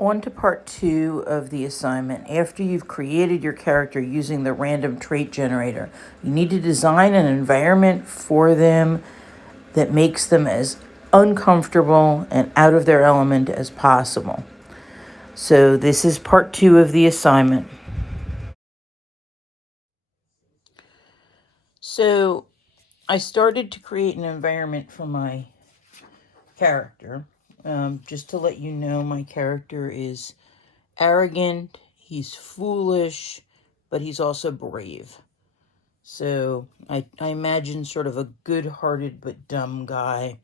On to part 2 of the assignment. After you've created your character using the random trait generator, you need to design an environment for them that makes them as uncomfortable and out of their element as possible. So this is part 2 of the assignment. So I started to create an environment for my character. Just to let you know, my character is arrogant, he's foolish, but he's also brave. So I imagine sort of a good-hearted but dumb guy.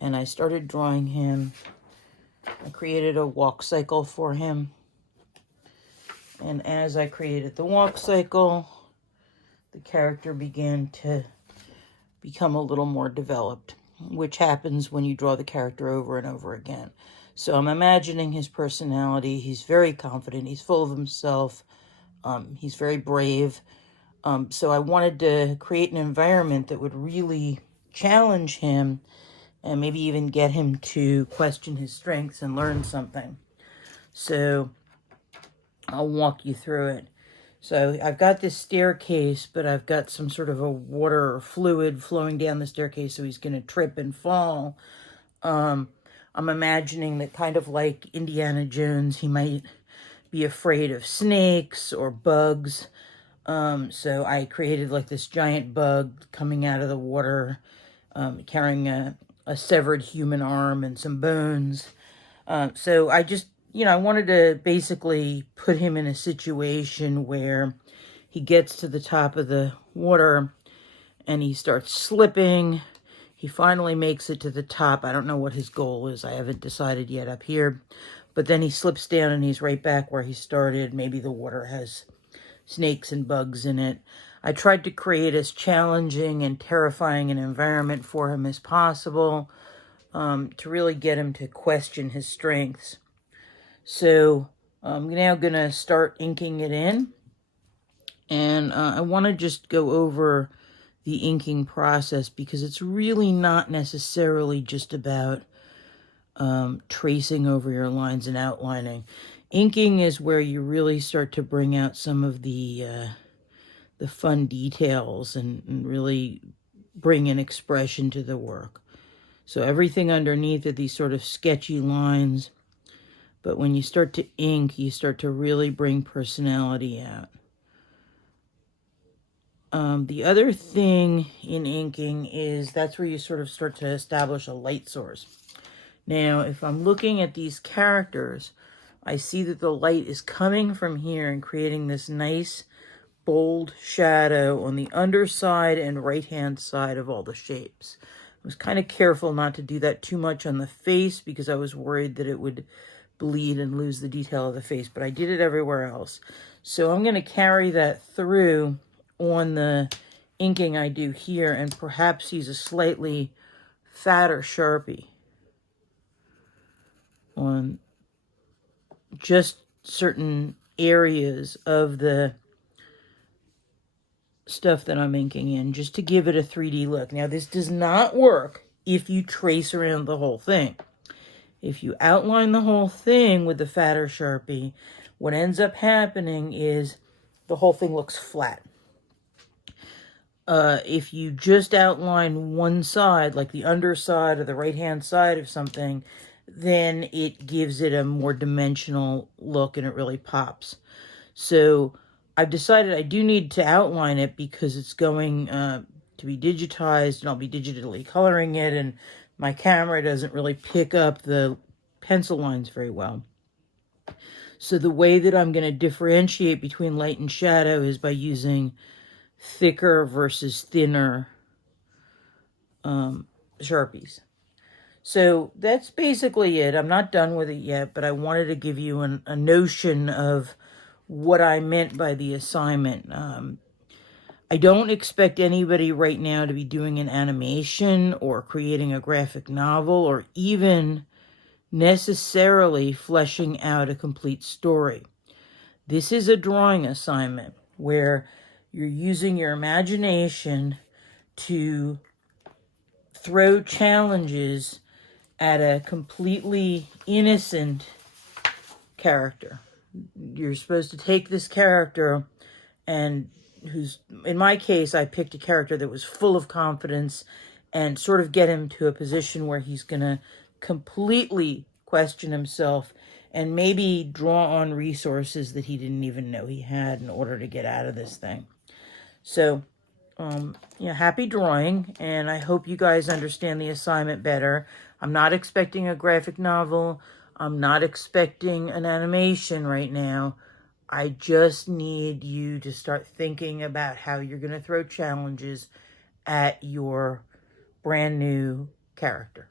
And I started drawing him. I created a walk cycle for him. And as I created the walk cycle, the character began to become a little more developed, which happens when you draw the character over and over again. So I'm imagining his personality. He's very confident. He's full of himself. He's very brave. So I wanted to create an environment that would really challenge him and maybe even get him to question his strengths and learn something. So I'll walk you through it. So I've got this staircase, but I've got some sort of a water or fluid flowing down the staircase, so he's going to trip and fall. I'm imagining that, kind of like Indiana Jones, he might be afraid of snakes or bugs. So I created like this giant bug coming out of the water, carrying a severed human arm and some bones. So I just, I wanted to basically put him in a situation where he gets to the top of the water and he starts slipping. He finally makes it to the top. I don't know what his goal is. I haven't decided yet up here. But then he slips down and he's right back where he started. Maybe the water has snakes and bugs in it. I tried to create as challenging and terrifying an environment for him as possible, to really get him to question his strengths. So I'm now going to start inking it in. And I want to just go over the inking process because it's really not necessarily just about tracing over your lines and outlining. Inking is where you really start to bring out some of the fun details and really bring an expression to the work. So everything underneath are these sort of sketchy lines, but when you start to ink, you start to really bring personality out. The other thing in inking is that's where you sort of start to establish a light source. Now, if I'm looking at these characters, I see that the light is coming from here and creating this nice bold shadow on the underside and right-hand side of all the shapes. I was kind of careful not to do that too much on the face because I was worried that it would bleed and lose the detail of the face, but I did it everywhere else. So I'm going to carry that through on the inking I do here and perhaps use a slightly fatter Sharpie on just certain areas of the stuff that I'm inking in, just to give it a 3D look. Now, this does not work if you trace around the whole thing. If you outline the whole thing with the fatter Sharpie, what ends up happening is the whole thing looks flat. If you just outline one side, like the underside or the right-hand side of something, then it gives it a more dimensional look and it really pops. So I've decided I do need to outline it because it's going to be digitized and I'll be digitally coloring it, and my camera doesn't really pick up the pencil lines very well. So the way that I'm going to differentiate between light and shadow is by using thicker versus thinner Sharpies. So that's basically it. I'm not done with it yet, but I wanted to give you a notion of what I meant by the assignment. I don't expect anybody right now to be doing an animation or creating a graphic novel or even necessarily fleshing out a complete story. This is a drawing assignment where you're using your imagination to throw challenges at a completely innocent character. You're supposed to take this character and in my case, I picked a character that was full of confidence and sort of get him to a position where he's going to completely question himself and maybe draw on resources that he didn't even know he had in order to get out of this thing. So, yeah, happy drawing, and I hope you guys understand the assignment better. I'm not expecting a graphic novel. I'm not expecting an animation right now. I just need you to start thinking about how you're going to throw challenges at your brand new character.